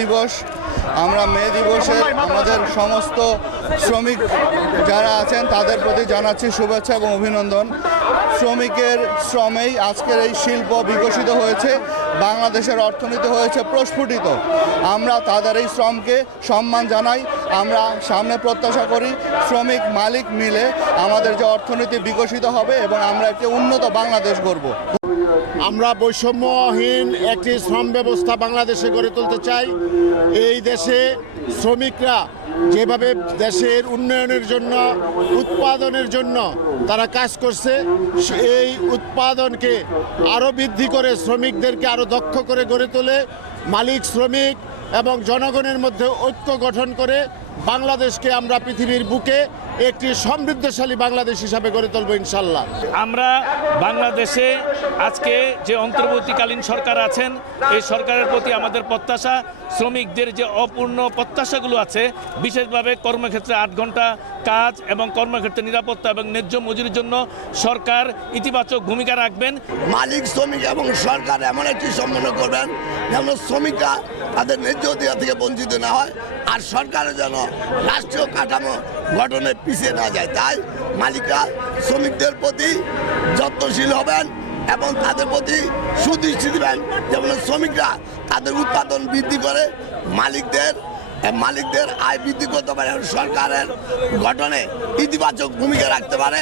দিবস। আমরা মে দিবসে আমাদের সমস্ত শ্রমিক যারা আছেন, তাদের প্রতি জানাচ্ছি শুভেচ্ছা এবং অভিনন্দন। শ্রমিকের শ্রমেই আজকের এই শিল্প বিকশিত হয়েছে, বাংলাদেশের অর্থনীতি হয়েছে প্রস্ফুটিত। আমরা তাদের এই শ্রমকে সম্মান জানাই, আমরা সামনে প্রত্যাশা করি শ্রমিক মালিক মিলে আমাদের যে অর্থনীতি বিকশিত হবে এবং আমরা একটি উন্নত বাংলাদেশ গড়ব। আমরা বৈষম্যহীন একটি শ্রম ব্যবস্থা বাংলাদেশে গড়ে তুলতে চাই। এই দেশে শ্রমিকরা যেভাবে দেশের উন্নয়নের জন্য, উৎপাদনের জন্য তারা কাজ করছে এই উৎপাদনকে আরও বৃদ্ধি করে, শ্রমিকদেরকে আরও দক্ষ করে গড়ে তোলে। মালিক, শ্রমিক এবং জনগণের মধ্যে ঐক্য গঠন করে বাংলাদেশকে আমরা পৃথিবীর বুকে একটি সমৃদ্ধশালী বাংলাদেশ হিসাবে গড়ে তুলব ইনশাল্লাহ। আমরা বাংলাদেশে আজকে যে অন্তর্বর্তীকালীন সরকার আছেন এই সরকারের প্রতি আমাদের প্রত্যাশা শ্রমিকদের যে অপূর্ণ প্রত্যাশাগুলো আছে বিশেষভাবে কর্মক্ষেত্রে আট ঘণ্টা কাজ এবং কর্মক্ষেত্রে নিরাপত্তা এবং ন্যায্য মজুরির জন্য সরকার ইতিবাচক ভূমিকা রাখবেন। মালিক শ্রমিক এবং সরকার এমন একটি সম্পন্ন করবেন যেন শ্রমিকরা তাদের ন্যায্য অধিকার থেকে বঞ্চিত না হয়, আর সরকারের যেন রাষ্ট্রীয় কাঠামো গঠনে পিছিয়ে না যায়। তাই মালিকরা শ্রমিকদের প্রতি যত্নশীল হবেন এবং তাদের প্রতি সুদৃষ্টি দেবেন, যেমন শ্রমিকরা তাদের উৎপাদন বৃদ্ধি করে, মালিকদের মালিকদের আয় বৃদ্ধি করতে পারে সরকারের গঠনে ইতিবাচক ভূমিকা রাখতে পারে।